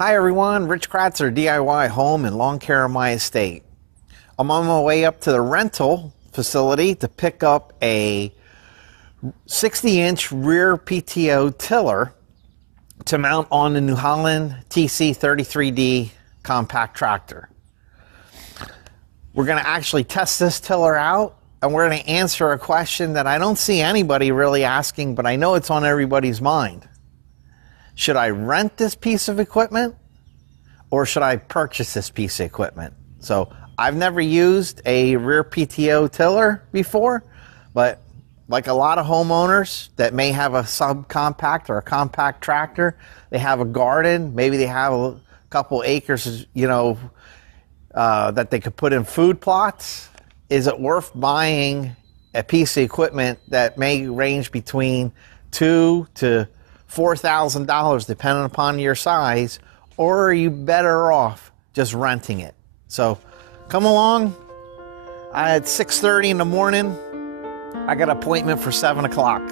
Hi everyone, Rich Kratzer, DIY Home and Lawn Care on my estate. I'm on my way up to the rental facility to pick up a 60-inch rear PTO tiller to mount on the New Holland TC33D compact tractor. We're going to actually test this tiller out, and we're going to answer a question that I don't see anybody really asking, but I know it's on everybody's mind. Should I rent this piece of equipment or should I purchase this piece of equipment? So I've never used a rear PTO tiller before, but like a lot of homeowners that may have a subcompact or a compact tractor, they have a garden, maybe they have a couple acres, that they could put in food plots. Is it worth buying a piece of equipment that may range between $2,000 to $4,000 depending upon your size, or are you better off just renting it? So come along. At 6:30 in the morning, I got an appointment for 7 o'clock.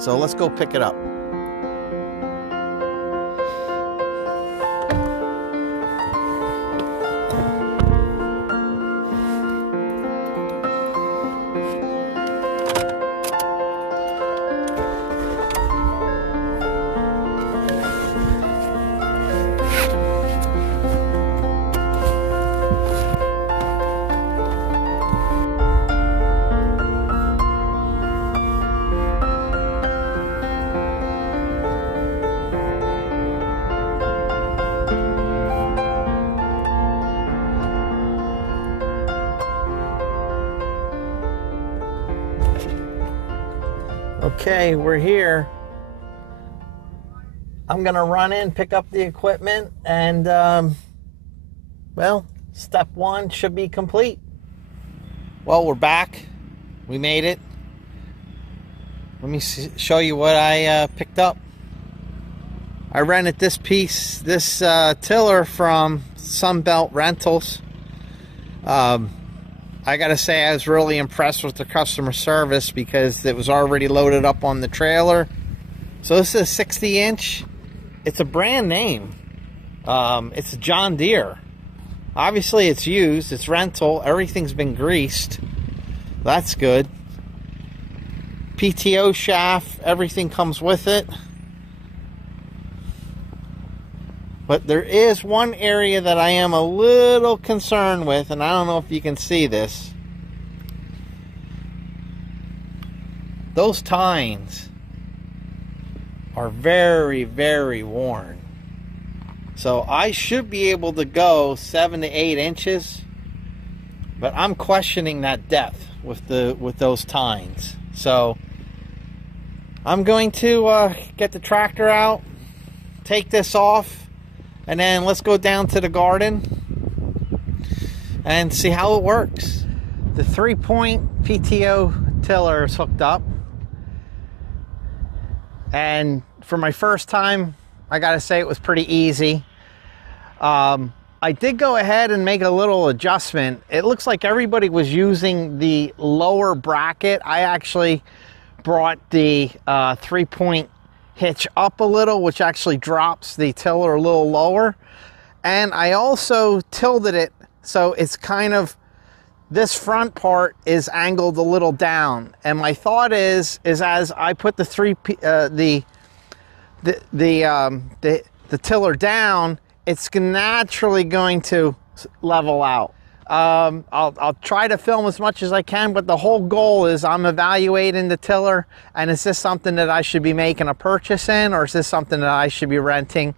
So let's go pick it up. Okay, we're here. I'm gonna run in, pick up the equipment, and well, step one should be complete. Well, we're back. We made it. Let me show you what I picked up. I rented this tiller from Sunbelt Rentals. I gotta say, I was really impressed with the customer service because it was already loaded up on the trailer. So this is a 60-inch. It's a brand name. It's a John Deere. Obviously it's used, it's rental, everything's been greased. That's good. PTO shaft, everything comes with it. But there is one area that I am a little concerned with, and I don't know if you can see this. Those tines are very, very worn. So I should be able to go 7 to 8 inches, but I'm questioning that depth with those tines. So I'm going to get the tractor out, take this off, and then let's go down to the garden and see how it works. The 3-point PTO tiller is hooked up. And for my first time, I gotta say it was pretty easy. I did go ahead and make a little adjustment. It looks like everybody was using the lower bracket. I actually brought the 3-point hitch up a little, which actually drops the tiller a little lower. And I also tilted it so it's kind of, this front part is angled a little down. And my thought is as I put the tiller down, it's naturally going to level out. I'll try to film as much as I can, but the whole goal is I'm evaluating the tiller, and is this something that I should be making a purchase in, or is this something that I should be renting?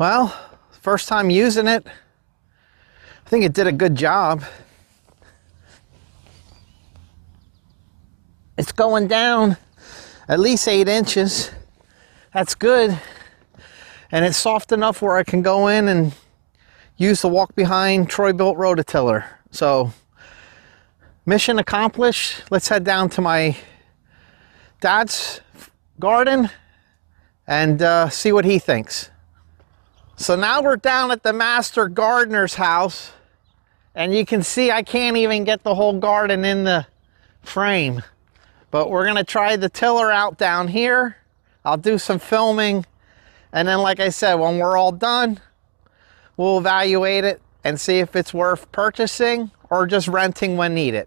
Well, first time using it, I think it did a good job. It's going down at least 8 inches. That's good. And it's soft enough where I can go in and use the walk behind Troy-Bilt rototiller. So, mission accomplished. Let's head down to my dad's garden and see what he thinks. So now we're down at the master gardener's house, and you can see I can't even get the whole garden in the frame. But we're gonna try the tiller out down here. I'll do some filming, and then like I said, when we're all done, we'll evaluate it and see if it's worth purchasing or just renting when needed.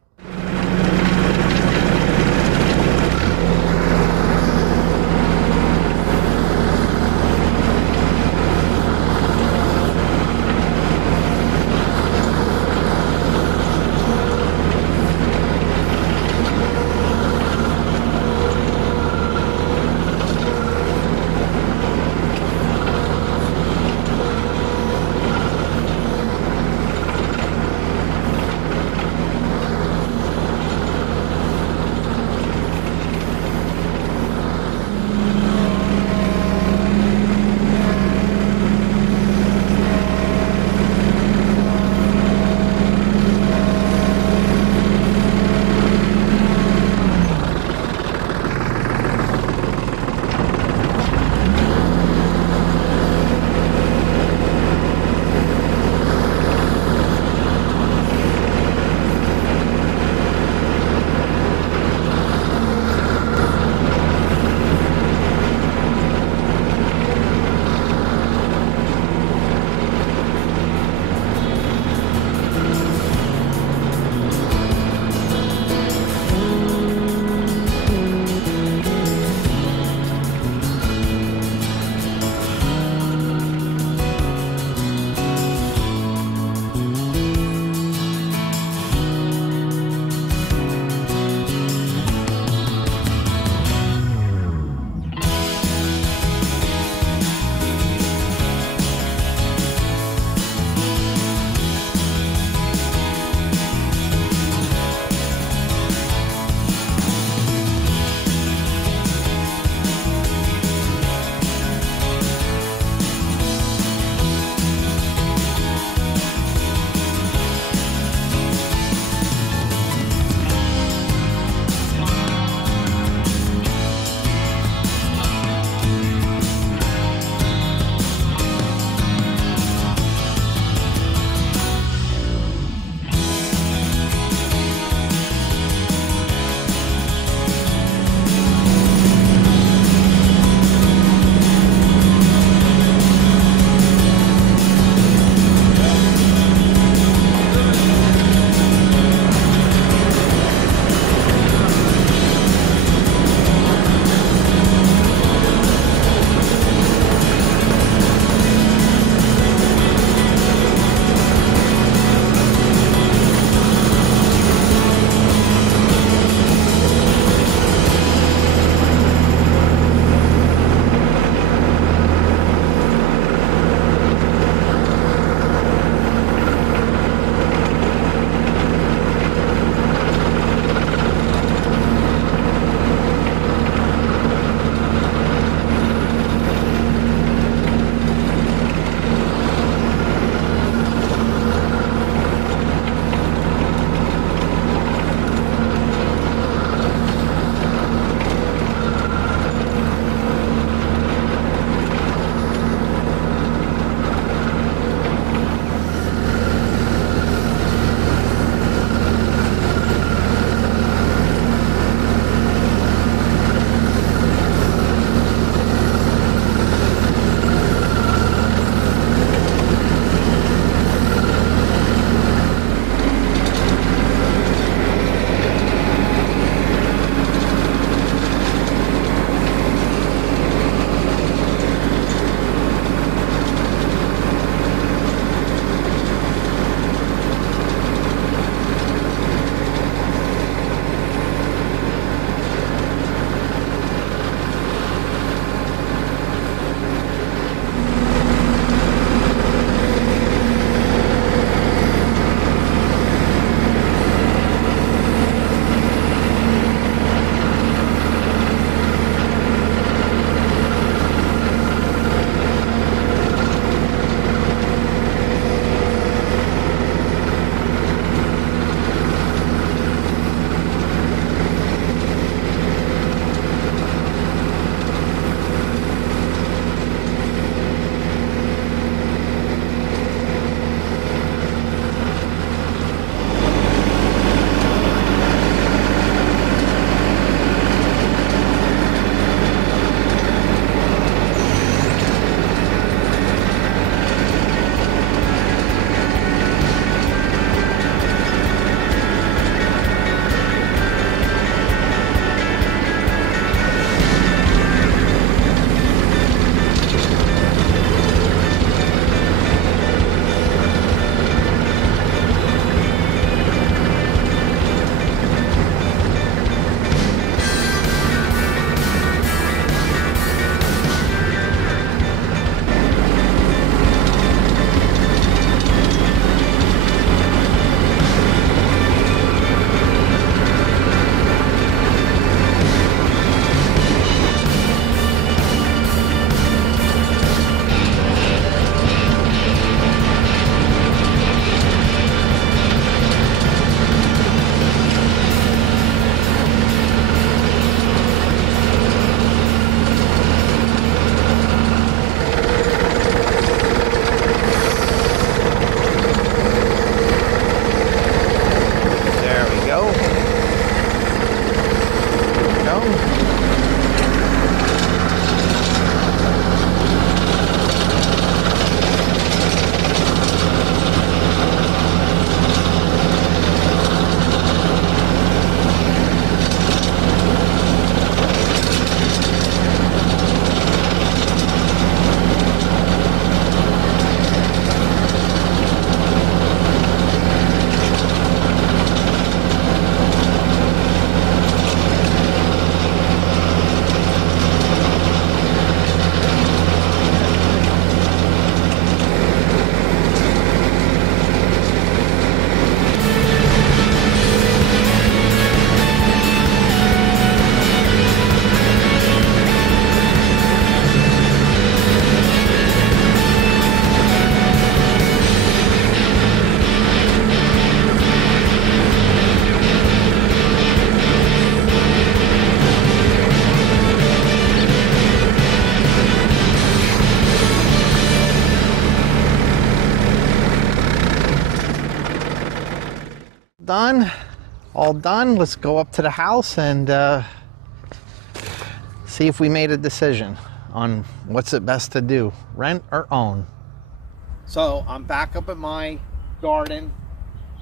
all done, let's go up to the house and see if we made a decision on what's it best to do, rent or own. So I'm back up at my garden,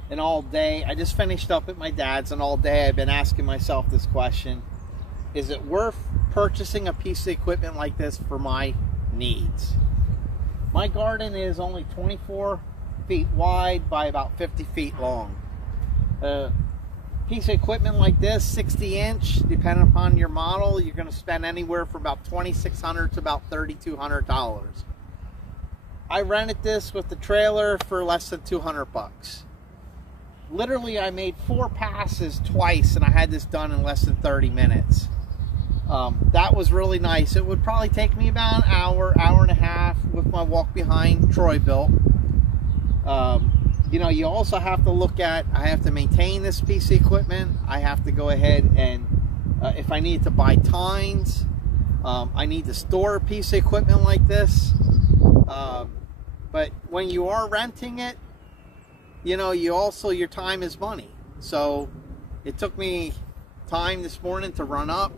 and all day, I just finished up at my dad's, and all day I've been asking myself this question: is it worth purchasing a piece of equipment like this for my needs? My garden is only 24 feet wide by about 50 feet long. A piece of equipment like this, 60 inch, depending upon your model, you're going to spend anywhere from about $2,600 to about $3,200. I rented this with the trailer for less than 200 bucks. Literally, I made 4 passes twice, and I had this done in less than 30 minutes. That was really nice. It would probably take me about an hour, hour and a half with my walk behind Troy built. You know, you also have to look at, I have to maintain this piece of equipment. I have to go ahead and, if I need to buy tines, I need to store a piece of equipment like this. But when you are renting it, you know, your time is money. So it took me time this morning to run up,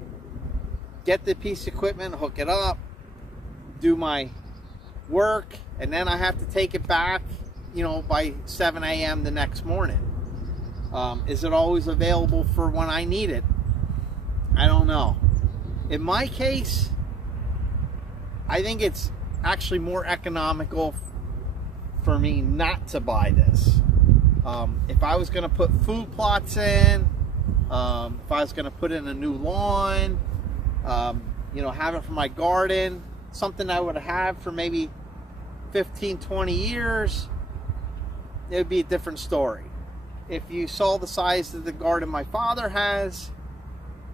get the piece of equipment, hook it up, do my work, and then I have to take it back, you know, by 7 a.m. the next morning. Is it always available for when I need it? I don't know. In my case, I think it's actually more economical for me not to buy this. If I was going to put food plots in, if I was going to put in a new lawn, you know, have it for my garden, something I would have for maybe 15, 20 years, it would be a different story. If you saw the size of the garden my father has,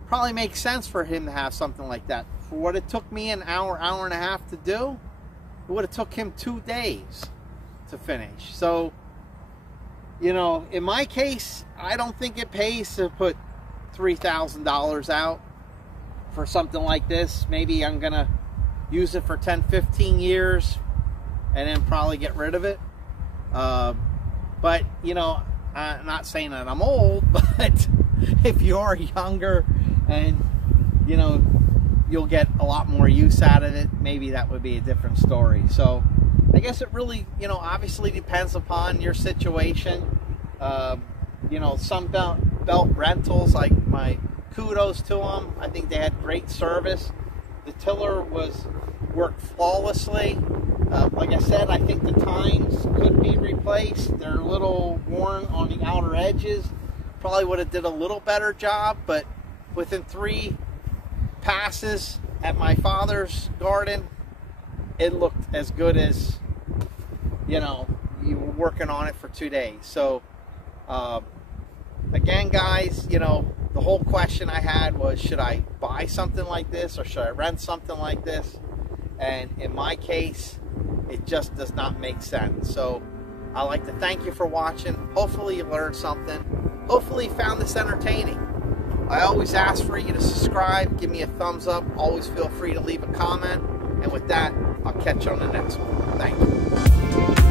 probably makes sense for him to have something like that. For what it took me an hour, hour and a half to do, it would have took him 2 days to finish. So, you know, in my case, I don't think it pays to put $3,000 out for something like this. Maybe I'm gonna use it for 10, 15 years and then probably get rid of it. But, you know, I'm not saying that I'm old, but if you're younger and, you know, you'll get a lot more use out of it, maybe that would be a different story. So I guess it really, you know, obviously depends upon your situation. You know, some belt rentals, like my kudos to them. I think they had great service. The tiller worked flawlessly. Like I said, I think the tines could be replaced. They're a little worn on the outer edges. Probably would have did a little better job, but within 3 passes at my father's garden, it looked as good as, you know, you were working on it for 2 days. So again, guys, you know, the whole question I had was, should I buy something like this or should I rent something like this? And in my case, it just does not make sense. So I'd like to thank you for watching. Hopefully you learned something. Hopefully you found this entertaining. I always ask for you to subscribe, give me a thumbs up. Always feel free to leave a comment. And with that, I'll catch you on the next one. Thank you.